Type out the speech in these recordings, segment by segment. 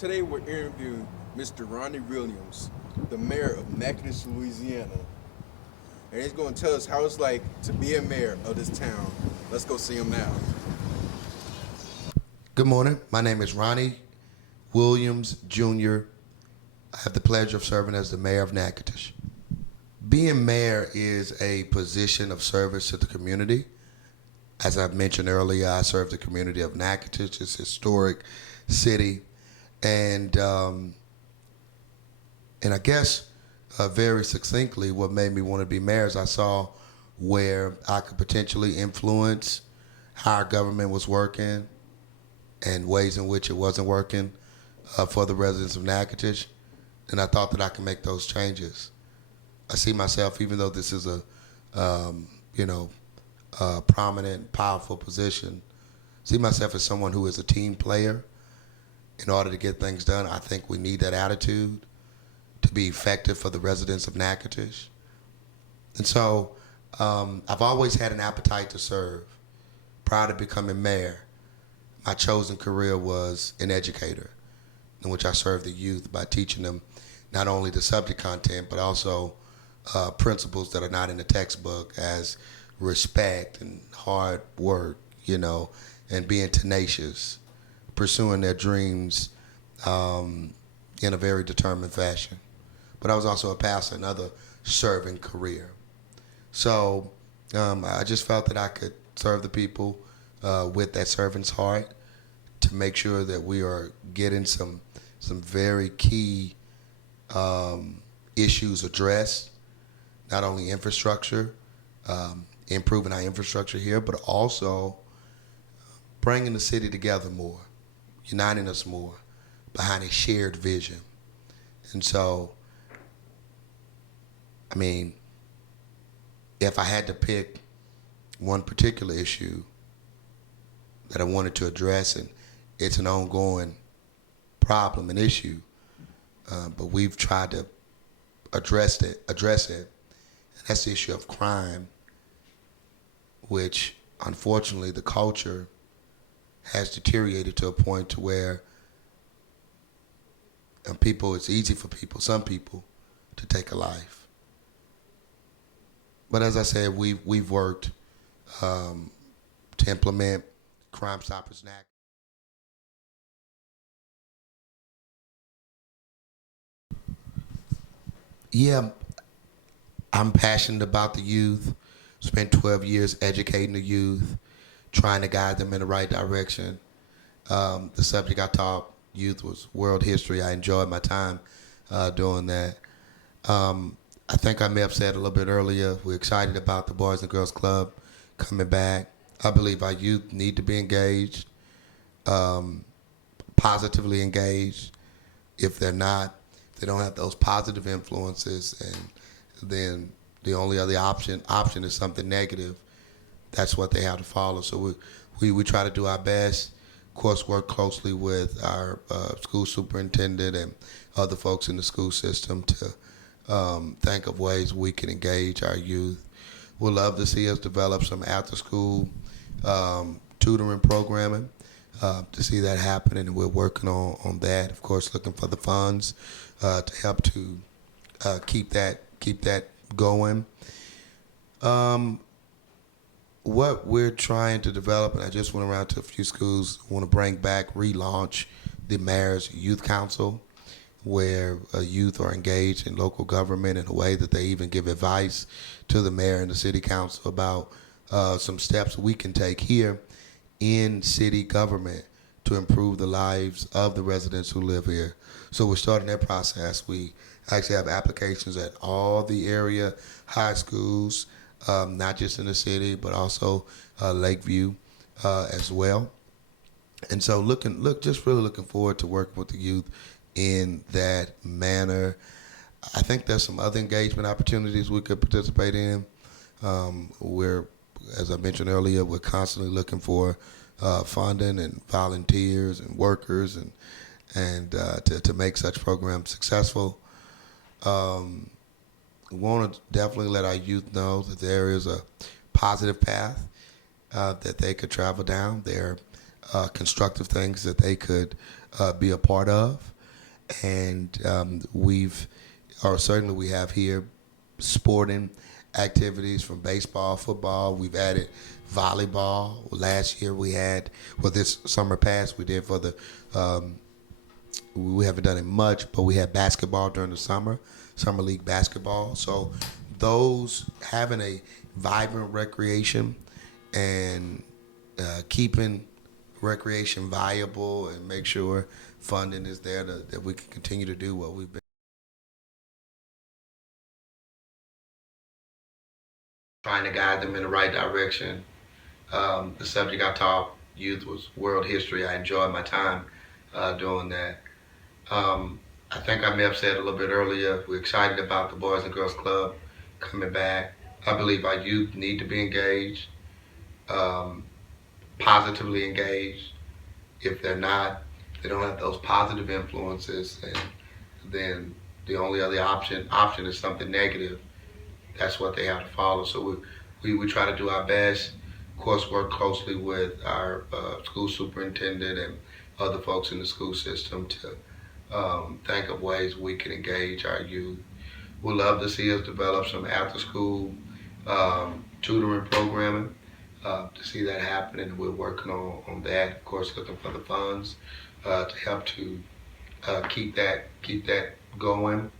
Today we're interviewing Mr. Ronnie Williams, the mayor of Natchitoches, Louisiana. And he's going to tell us how it's like to be a mayor of this town. Let's go see him now. Good morning. My name is Ronnie Williams Jr. I have the pleasure of serving as the mayor of Natchitoches. Being mayor is a position of service to the community. As I mentioned earlier, I serve the community of Natchitoches, it's a historic city, and I guess very succinctly, what made me want to be mayor is I saw where I could potentially influence how our government was working and ways in which it wasn't working for the residents of Natchitoches, and I thought that I could make those changes. I see myself, even though this is a prominent, powerful position, see myself as someone who is a team player. In order to get things done, I think we need that attitude to be effective for the residents of Natchitoches. And so I've always had an appetite to serve. Prior to becoming mayor, my chosen career was an educator, in which I served the youth by teaching them not only the subject content, but also principles that are not in the textbook, as respect and hard work, and being tenacious, pursuing their dreams in a very determined fashion. But I was also a pastor in other serving career. So I just felt that I could serve the people with that servant's heart to make sure that we are getting some very key issues addressed, not only infrastructure, improving our infrastructure here, but also bringing the city together more, uniting us more behind a shared vision. And so, if I had to pick one particular issue that I wanted to address, and it's an ongoing problem, an issue, but we've tried to address it, and that's the issue of crime, which unfortunately the culture has deteriorated to a point to where it's easy for some people, to take a life. But as I said, we've worked to implement Crime Stoppers Act. Yeah, I'm passionate about the youth. Spent 12 years educating the youth, trying to guide them in the right direction. The subject I taught youth was world history. I enjoyed my time doing that. I think I may have said a little bit earlier, we're excited about the Boys and Girls Club coming back. I believe our youth need to be engaged, positively engaged. If they're not, if they don't have those positive influences, and then the only other option is something negative, that's what they have to follow. So we try to do our best. Of course, work closely with our school superintendent and other folks in the school system to think of ways we can engage our youth. We'd love to see us develop some after-school tutoring programming to see that happening, and we're working on that. Of course, looking for the funds to help to keep that going. What we're trying to develop, and I just went around to a few schools, want to relaunch the Mayor's Youth Council, where youth are engaged in local government in a way that they even give advice to the mayor and the city council about some steps we can take here in city government to improve the lives of the residents who live here. So we're starting that process. We actually have applications at all the area high schools, not just in the city, but also Lakeview as well. And so just really looking forward to working with the youth in that manner. I think there's some other engagement opportunities we could participate in. As I mentioned earlier, we're constantly looking for funding and volunteers and workers and to make such programs successful. We want to definitely let our youth know that there is a positive path that they could travel down. There constructive things that they could be a part of. And certainly we have here sporting activities from baseball, football. We've added volleyball. Last year we had, this summer past we did for the, we haven't done it much, but we had basketball during the summer league basketball. So those having a vibrant recreation and keeping recreation viable and make sure funding is there that we can continue to do what we've been trying to guide them in the right direction. The subject I taught youth was world history. I enjoyed my time doing that. I think I may have said a little bit earlier, we're excited about the Boys and Girls Club coming back. I believe our youth need to be engaged, positively engaged. If they're not, they don't have those positive influences, and then the only other option is something negative. That's what they have to follow. So we try to do our best. Of course, work closely with our school superintendent and other folks in the school system to think of ways we can engage our youth. We'd love to see us develop some after-school tutoring programming to see that happen, and we're working on that. Of course, looking for the funds to help to keep that going.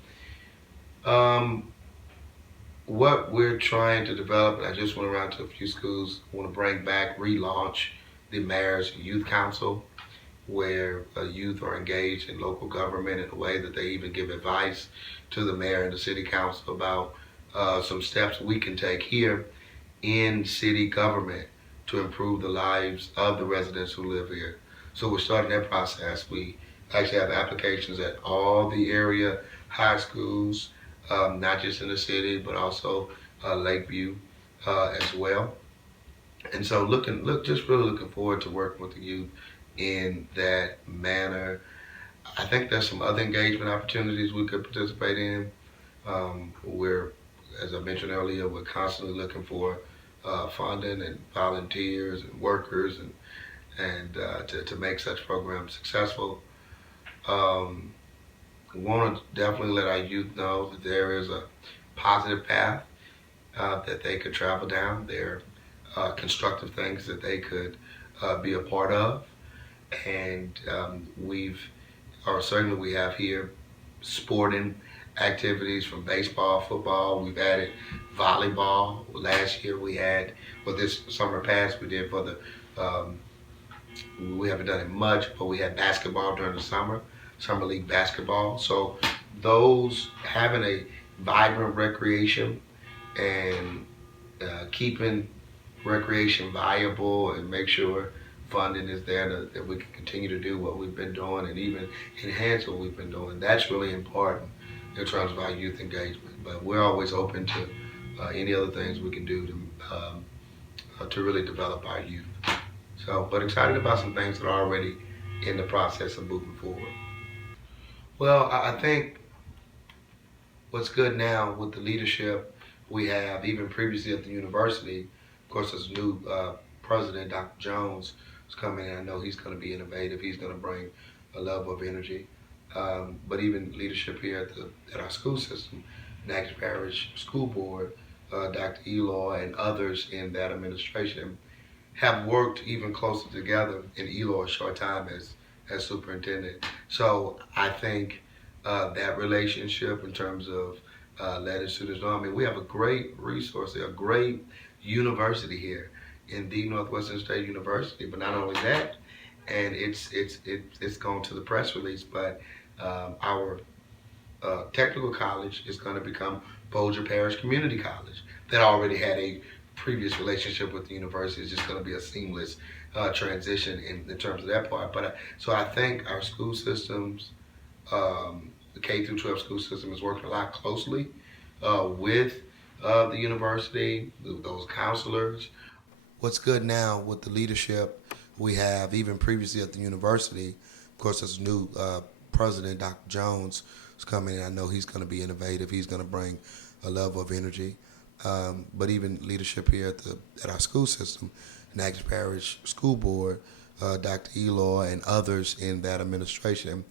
What we're trying to develop, and I just went around to a few schools, want to relaunch the Mayor's Youth Council, where youth are engaged in local government in a way that they even give advice to the mayor and the city council about some steps we can take here in city government to improve the lives of the residents who live here. So we're starting that process. We actually have applications at all the area high schools, not just in the city, but also Lakeview as well. And so just really looking forward to working with the youth in that manner. I think there's some other engagement opportunities we could participate in. We're, as I mentioned earlier, we're constantly looking for funding and volunteers and workers and to make such programs successful. We want to definitely let our youth know that there is a positive path that they could travel down. There are constructive things that they could be a part of. And certainly we have here sporting activities from baseball, football. We've added volleyball. Last year we had, this summer past we did for the, we haven't done it much, but we had basketball during the summer league basketball. So those having a vibrant recreation and keeping recreation viable and make sure funding is there that we can continue to do what we've been doing and even enhance what we've been doing. That's really important in terms of our youth engagement. But we're always open to any other things we can do to really develop our youth. So, but excited about some things that are already in the process of moving forward. Well, I think what's good now with the leadership we have, even previously at the university, of course, there's a new president, Dr. Jones, is coming in. I know he's going to be innovative. He's going to bring a level of energy. But even leadership here at our school system, Natchitoches Parish School Board, Dr. Eloy and others in that administration have worked even closer together in Eloy's short time as superintendent. So I think that relationship in terms of letting students know, I mean, we have a great resource, a great university here in the Northwestern State University, but not only that, and it's gone to the press release, but our technical college is going to become Bossier Parish Community College that already had a previous relationship with the university. It's just going to be a seamless transition in terms of that part. But so I think our school systems, the K through 12 school system, is working a lot closely with the university, those counselors. What's good now with the leadership we have, even previously at the university, of course, there's a new president, Dr. Jones, is coming in. I know he's going to be innovative. He's going to bring a level of energy. But even leadership here at our school system, Natchitoches Parish School Board, Dr. Eloy and others in that administration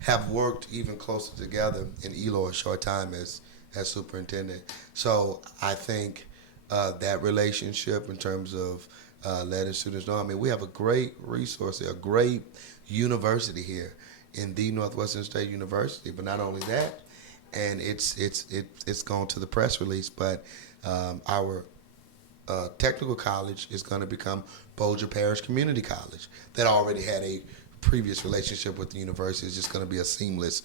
have worked even closer together in Eloy's short time as superintendent. So I think that relationship in terms of letting students know. I mean, we have a great resource here, a great university here in the Northwestern State University. But not only that, and it's gone to the press release, but our technical college is going to become Bossier Parish Community College that already had a previous relationship with the university. It's just going to be a seamless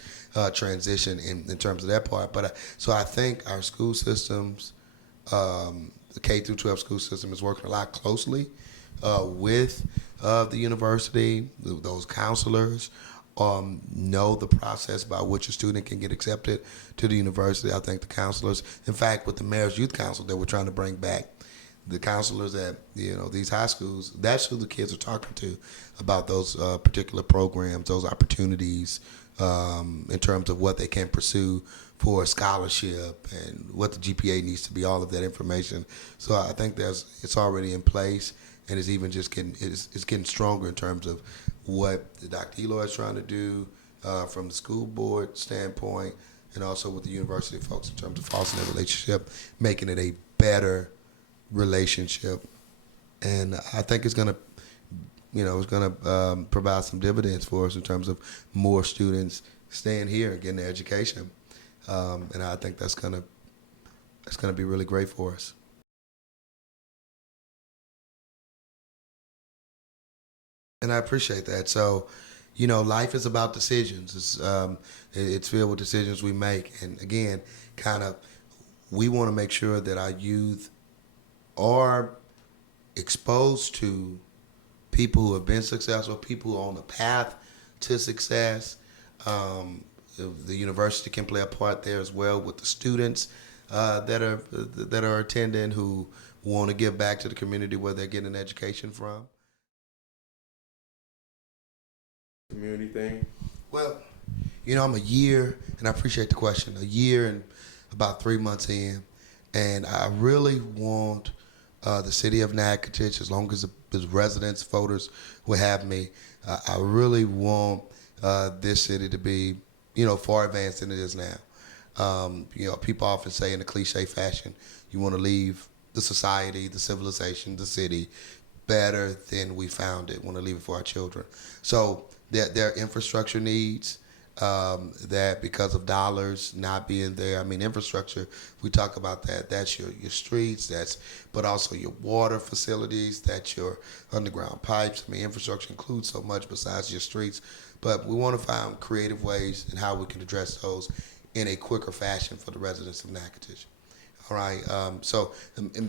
transition in terms of that part. But so I think our school systems, the K through 12 school system, is working a lot closely with the university. Those counselors know the process by which a student can get accepted to the university. I think the counselors, in fact, with the Mayor's Youth Council that we're trying to bring back, the counselors at these high schools, that's who the kids are talking to about those particular programs, those opportunities in terms of what they can pursue for a scholarship and what the GPA needs to be, all of that information. So I think it's already in place, and it's even just getting stronger in terms of what Dr. Eloy is trying to do from the school board standpoint, and also with the university folks in terms of fostering that relationship, making it a better relationship. And I think it's gonna provide some dividends for us in terms of more students staying here and getting their education. And I think that's gonna be really great for us. And I appreciate that. So, life is about decisions. It's filled with decisions we make. And again, kind of, we want to make sure that our youth are exposed to people who have been successful, people who are on the path to success. The university can play a part there as well with the students that are attending, who want to give back to the community where they're getting an education from. Community thing. Well, I'm a year, and I appreciate the question, a year and about 3 months in, and I really want the city of Natchitoches, as long as the residents, voters will have me, I really want this city to be, far advanced than it is now. People often say in a cliche fashion, you want to leave the society, the civilization, the city better than we found it. Want to leave it for our children. So there are infrastructure needs that, because of dollars not being there. I mean, infrastructure, we talk about that. That's your streets, but also your water facilities, that's your underground pipes. I mean, infrastructure includes so much besides your streets. But we want to find creative ways in how we can address those in a quicker fashion for the residents of Natchitoches. All right. So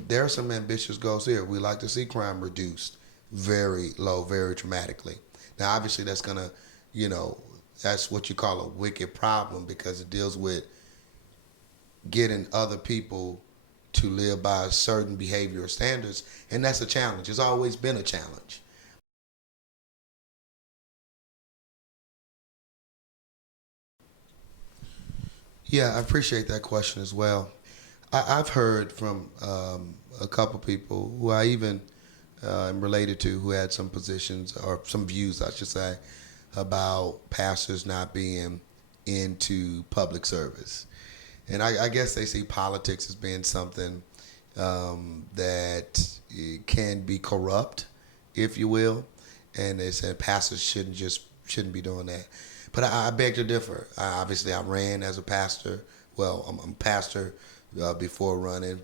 there are some ambitious goals here. We like to see crime reduced very low, very dramatically. Now, obviously, that's going to, that's what you call a wicked problem, because it deals with getting other people to live by certain behavioral standards, and that's a challenge. It's always been a challenge. Yeah, I appreciate that question as well. I've heard from a couple people who I even am related to, who had some positions, or some views, I should say, about pastors not being into public service. And I guess they see politics as being something that can be corrupt, if you will. And they said pastors shouldn't be doing that. But I beg to differ. Obviously, I ran as a pastor. Well, I'm a pastor before running,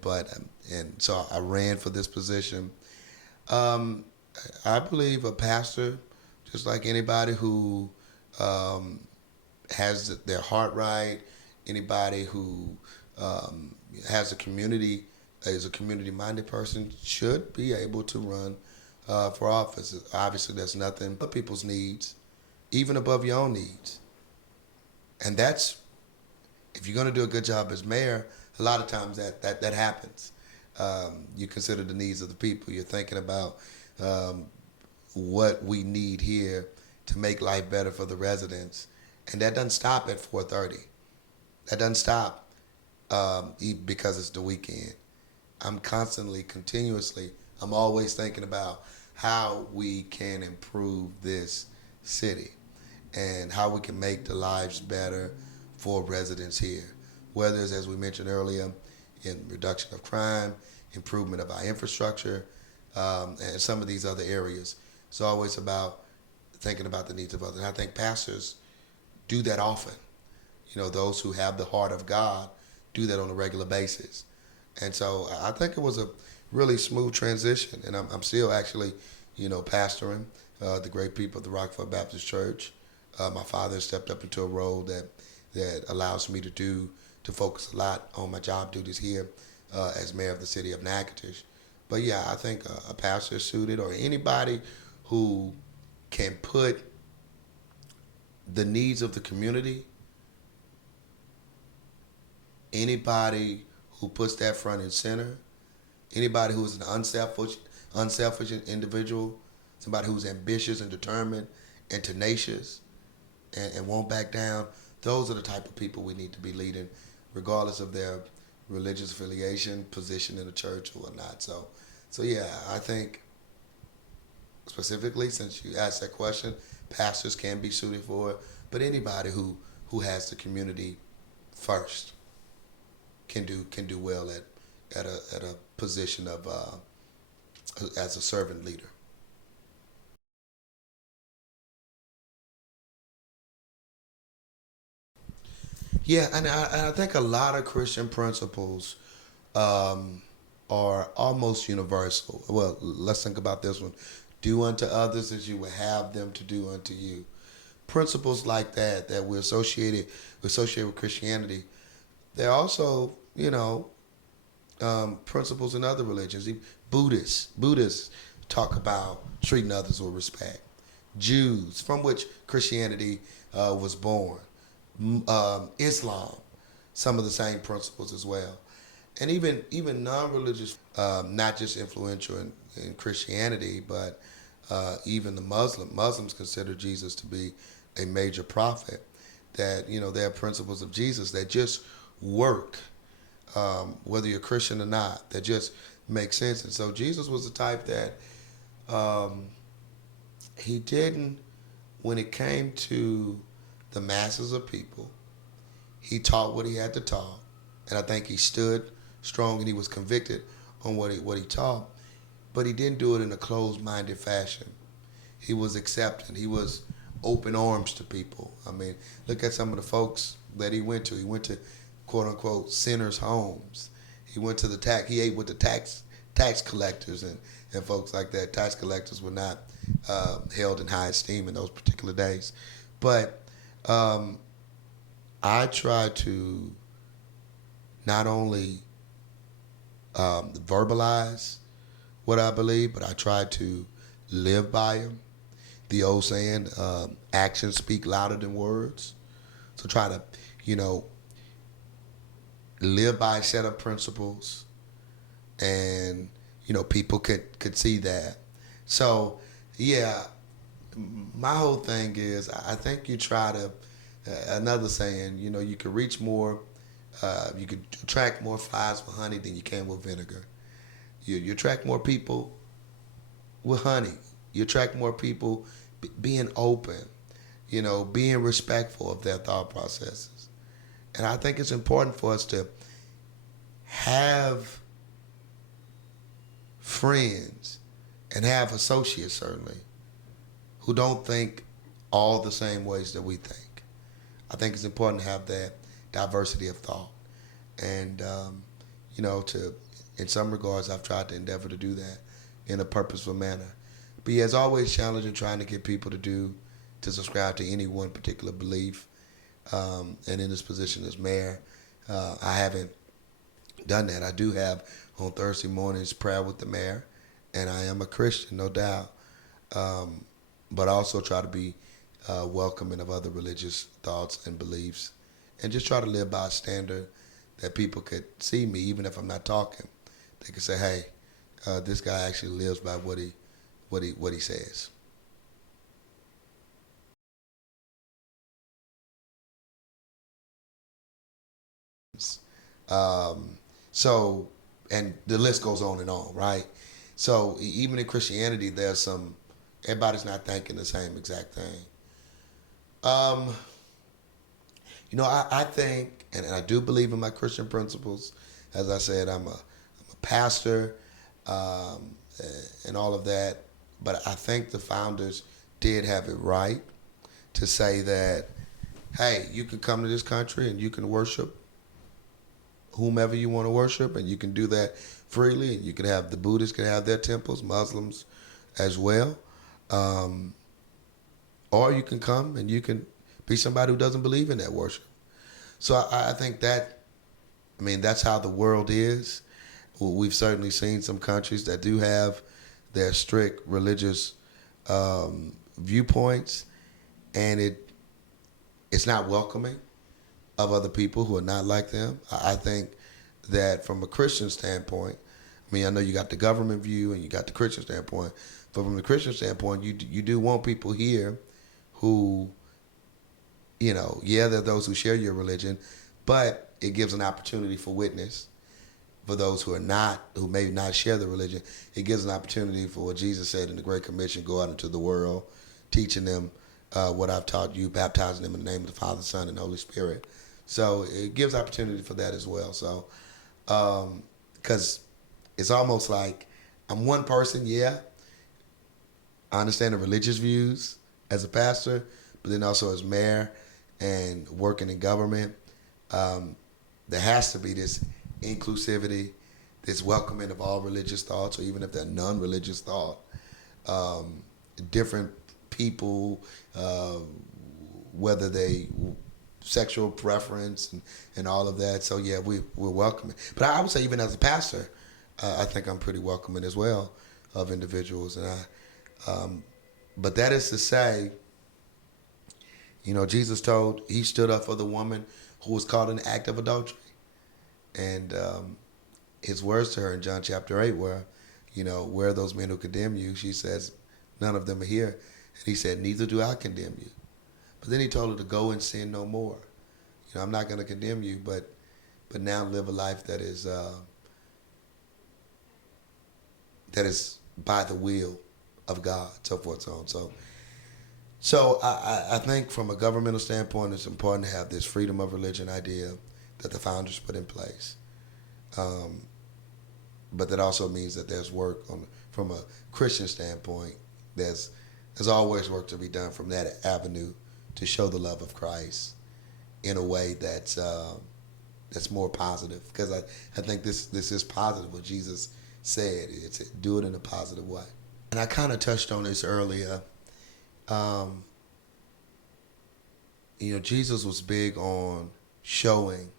and so I ran for this position. I believe a pastor, just like anybody who has their heart right, anybody who has a community, is a community-minded person, should be able to run for office. Obviously, there's nothing but people's needs, even above your own needs. And that's, if you're going to do a good job as mayor, a lot of times that happens. You consider the needs of the people. You're thinking about what we need here to make life better for the residents. And that doesn't stop at 4:30. That doesn't stop because it's the weekend. I'm constantly, continuously, I'm always thinking about how we can improve this city and how we can make the lives better for residents here. Whether it's, as we mentioned earlier, in reduction of crime, improvement of our infrastructure, and some of these other areas. It's always about thinking about the needs of others. And I think pastors do that often. You know, those who have the heart of God do that on a regular basis. And so I think it was a really smooth transition. And I'm still actually, pastoring the great people of the Rockford Baptist Church. My father stepped up into a role that allows me to focus a lot on my job duties here as mayor of the city of Natchitoches. But yeah, I think a pastor suited or anybody who can put the needs of the community, anybody who puts that front and center, anybody who is an unselfish individual, somebody who's ambitious and determined and tenacious and won't back down, those are the type of people we need to be leading, regardless of their religious affiliation, position in the church or whatnot. So yeah, I think specifically, since you asked that question, pastors can be suited for it, but anybody who has the community first can do well at a position of as a servant leader. Yeah, and I think a lot of Christian principles um, are almost universal. Well, let's think about this one. Do unto others as you would have them to do unto you. Principles like that we associate with Christianity. They're also, principles in other religions. Buddhists talk about treating others with respect. Jews, from which Christianity was born. Islam, some of the same principles as well. And even non-religious, not just influential in Christianity, but even the Muslims consider Jesus to be a major prophet. That there are principles of Jesus that just work, whether you're Christian or not, that just make sense. And so Jesus was the type that um, he didn't, when it came to the masses of people, he taught what he had to talk, and I think he stood strong and he was convicted on what he taught, but he didn't do it in a closed-minded fashion. He was accepting. He was open arms to people. I mean, look at some of the folks that he went to. He went to quote unquote sinners' homes. He went to he ate with the tax collectors and folks like that. Tax collectors were not held in high esteem in those particular days. But um, I try to not only verbalize what I believe, but I try to live by them. The old saying, actions speak louder than words. So try to, you know, live by a set of principles, and people could see that. So yeah, my whole thing is I think you try to another saying, you could reach more, you could attract more flies with honey than you can with vinegar. You attract more people with honey. You attract more people being open, being respectful of their thought processes. And I think it's important for us to have friends and have associates, certainly, who don't think all the same ways that we think. I think it's important to have that diversity of thought. And, in some regards, I've tried to endeavor to do that in a purposeful manner. But yeah, it's always challenging trying to get people to subscribe to any one particular belief. And in this position as mayor, I haven't done that. I do have on Thursday mornings prayer with the mayor, and I am a Christian, no doubt. But I also try to be welcoming of other religious thoughts and beliefs, and just try to live by a standard that people could see me, even if I'm not talking. They could say, "Hey, this guy actually lives by what he says." Um, so, and the list goes on and on, right? So even in Christianity, there's some, everybody's not thinking the same exact thing. Um, I think, and I do believe in my Christian principles. As I said, I'm a pastor, um, and all of that. But I think the founders did have it right to say that, hey, you can come to this country and you can worship whomever you want to worship, and you can do that freely. And you can have, the Buddhists can have their temples, Muslims as well, um, or you can come and you can be somebody who doesn't believe in that worship. So I think that, I mean, that's how the world is. We've certainly seen some countries that do have their strict religious viewpoints, and it's not welcoming of other people who are not like them. I think that from a Christian standpoint, I mean, I know you got the government view and you got the Christian standpoint, but from the Christian standpoint, you do want people here who, yeah, there are those who share your religion, but it gives an opportunity for witness for those who may not share the religion. It gives an opportunity for what Jesus said in the Great Commission: go out into the world, teaching them what I've taught you, baptizing them in the name of the Father, Son, and Holy Spirit. So it gives opportunity for that as well. So, because it's almost like I'm one person, yeah. I understand the religious views as a pastor, but then also as mayor and working in government, there has to be this inclusivity, this welcoming of all religious thoughts, or even if they're non-religious thought, different people, whether they sexual preference and all of that. So yeah, we're welcoming. But I would say even as a pastor, I think I'm pretty welcoming as well of individuals. And but that is to say, Jesus he stood up for the woman who was caught in the act of adultery. And his words to her in John chapter 8 were, where are those men who condemn you? She says, none of them are here. And he said, neither do I condemn you. But then he told her to go and sin no more. I'm not going to condemn you, but now live a life that is by the will of God, so forth, so on. So I think from a governmental standpoint, it's important to have this freedom of religion idea that the founders put in place. But that also means that there's work from a Christian standpoint. There's always work to be done from that avenue to show the love of Christ in a way that's more positive. Because I think this is positive, what Jesus said. It's do it in a positive way. And I kind of touched on this earlier. Jesus was big on showing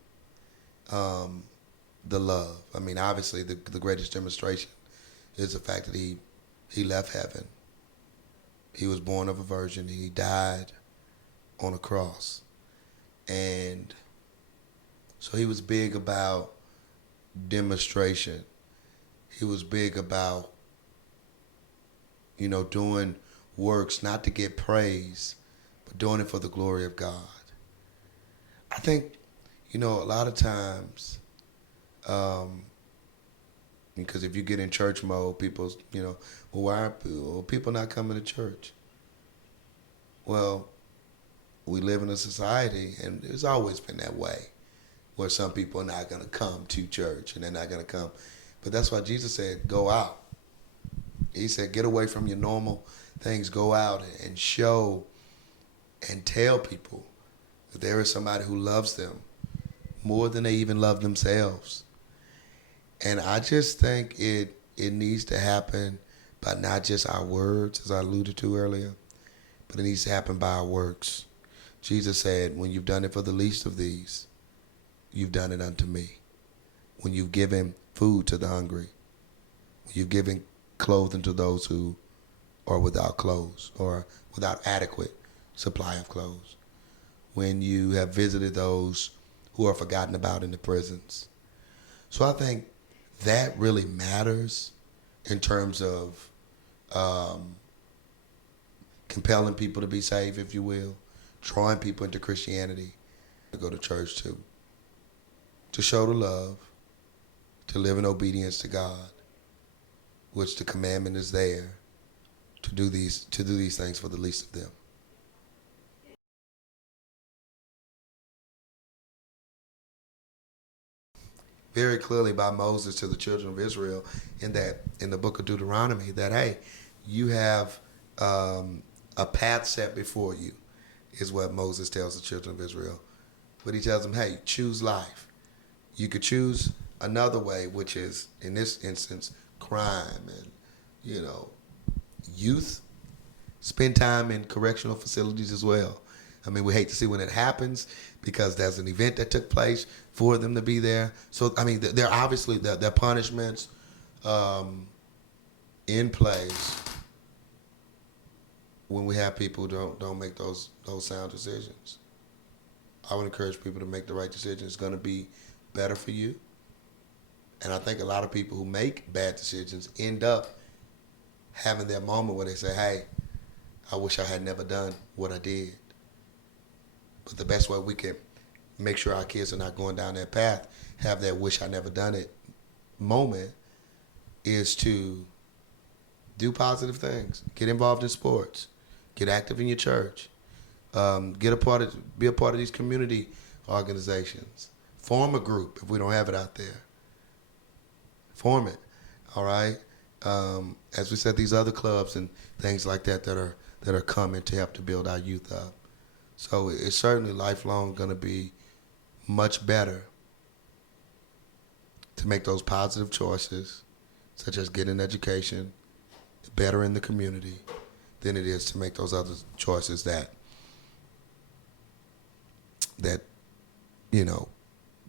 the love. I mean, obviously, the greatest demonstration is the fact that he left heaven. He was born of a virgin. He died on a cross. And so he was big about demonstration. He was big about, doing works not to get praise, but doing it for the glory of God. I think, a lot of times, because if you get in church mode, people, why are people not coming to church? Well, we live in a society, and it's always been that way, where some people are not going to come to church, and they're not going to come. But that's why Jesus said, go out. He said, get away from your normal things. Go out and show and tell people that there is somebody who loves them more than they even love themselves. And I just think it needs to happen by not just our words, as I alluded to earlier, but it needs to happen by our works. Jesus said, when you've done it for the least of these, you've done it unto me. When you've given food to the hungry, when you've given clothing to those who are without clothes or without adequate supply of clothes, when you have visited those who are forgotten about in the prisons. So I think that really matters in terms of compelling people to be saved, if you will, drawing people into Christianity, to go to church to show the love, to live in obedience to God, which the commandment is there to do these things for the least of them. Very clearly by Moses to the children of Israel in the book of Deuteronomy that, hey, you have a path set before you, is what Moses tells the children of Israel. But he tells them, hey, choose life. You could choose another way, which is, in this instance, crime and, youth. Spend time in correctional facilities as well. I mean, we hate to see when it happens because there's an event that took place for them to be there. So, I mean, they're obviously, their punishments in place when we have people who don't make those sound decisions. I would encourage people to make the right decision. It's going to be better for you. And I think a lot of people who make bad decisions end up having that moment where they say, hey, I wish I had never done what I did. But the best way we can make sure our kids are not going down that path, have that wish I never done it moment, is to do positive things. Get involved in sports. Get active in your church. Be a part of these community organizations. Form a group if we don't have it out there. Form it, all right? As we said, these other clubs and things like that are coming to help to build our youth up. So it's certainly lifelong going to be much better to make those positive choices, such as getting an education, better in the community, than it is to make those other choices that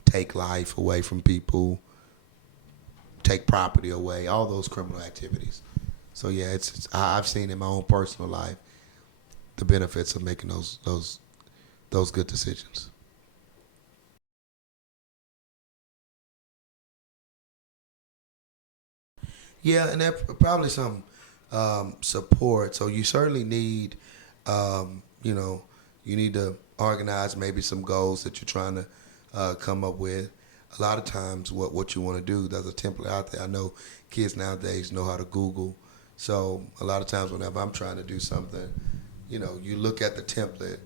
take life away from people, take property away, all those criminal activities. So yeah, I've seen in my own personal life the benefits of making those good decisions. Yeah, and that probably some support. So you certainly need, you need to organize maybe some goals that you're trying to come up with. A lot of times what you want to do, there's a template out there. I know kids nowadays know how to Google. So a lot of times whenever I'm trying to do something, you look at the template.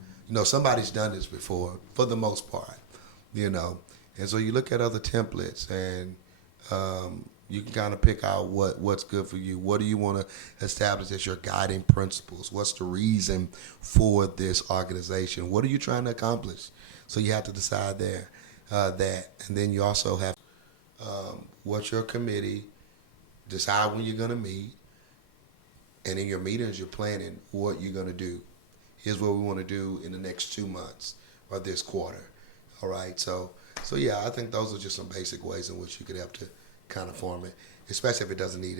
Somebody's done this before, for the most part, And so you look at other templates and you can kind of pick out what's good for you. What do you want to establish as your guiding principles? What's the reason for this organization? What are you trying to accomplish? So you have to decide there that. And then you also have what's your committee, decide when you're going to meet, and in your meetings you're planning what you're going to do. Here's what we want to do in the next 2 months or this quarter. All right, so yeah, I think those are just some basic ways in which you could have to kind of form it, especially if it doesn't need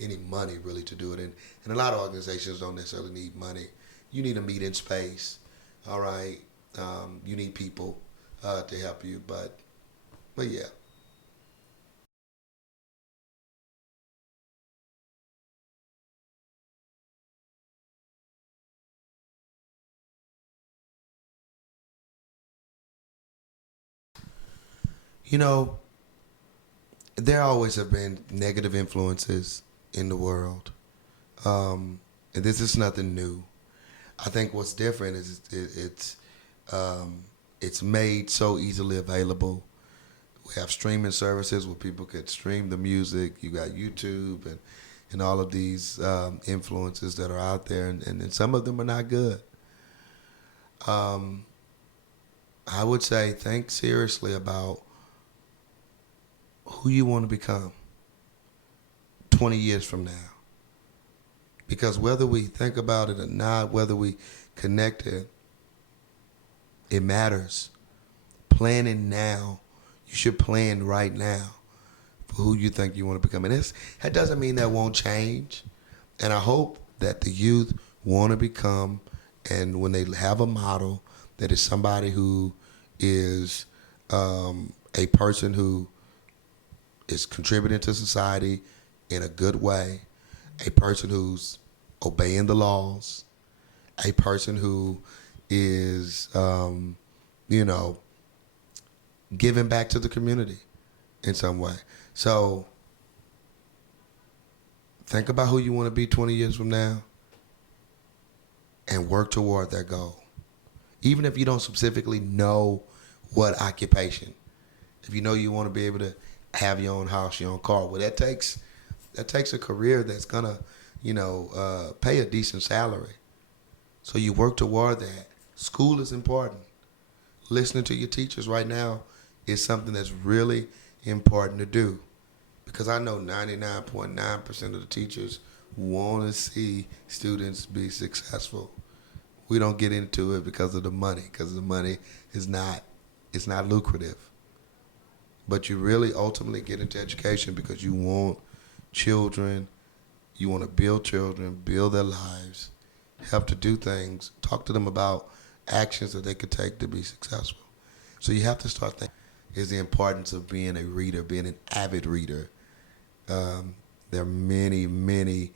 any money really to do it. And a lot of organizations don't necessarily need money. You need a meeting space, all right? You need people to help you, but yeah. There always have been negative influences in the world. And this is nothing new. I think what's different is it's made so easily available. We have streaming services where people could stream the music. You got YouTube and all of these influences that are out there, and some of them are not good. I would say think seriously about who you want to become 20 years from now. Because whether we think about it or not, whether we connect it, it matters. Planning now, you should plan right now for who you think you want to become. And that doesn't mean that won't change. And I hope that the youth want to become, and when they have a model, that is somebody who is a person who is contributing to society in a good way, a person who's obeying the laws, a person who is, giving back to the community in some way. So Think about who you want to be 20 years from now and work toward that goal. Even if you don't specifically know what occupation. If you know you want to be able to have your own house, your own car, well, that takes a career that's gonna, pay a decent salary. So you work toward that. School is important. Listening to your teachers right now is something that's really important to do. Because I know 99.9% of the teachers want to see students be successful. We don't get into it because of the money, because the money is not lucrative. But you really ultimately get into education because you want children, you want to build children, build their lives, help to do things, talk to them about actions that they could take to be successful. So you have to start thinking is the importance of being a reader, being an avid reader. There are many, many,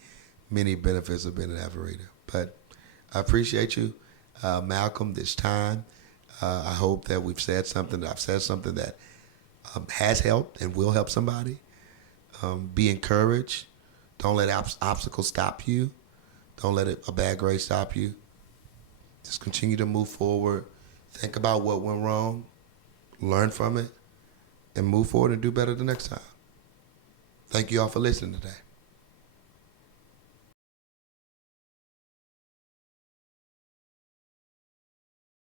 many benefits of being an avid reader. But I appreciate you, Malcolm, this time. I hope that I've said something that has helped and will help somebody. Be encouraged. Don't let obstacles stop you. Don't let a bad grade stop you. Just continue to move forward. Think about what went wrong. Learn from it. And move forward and do better the next time. Thank you all for listening today.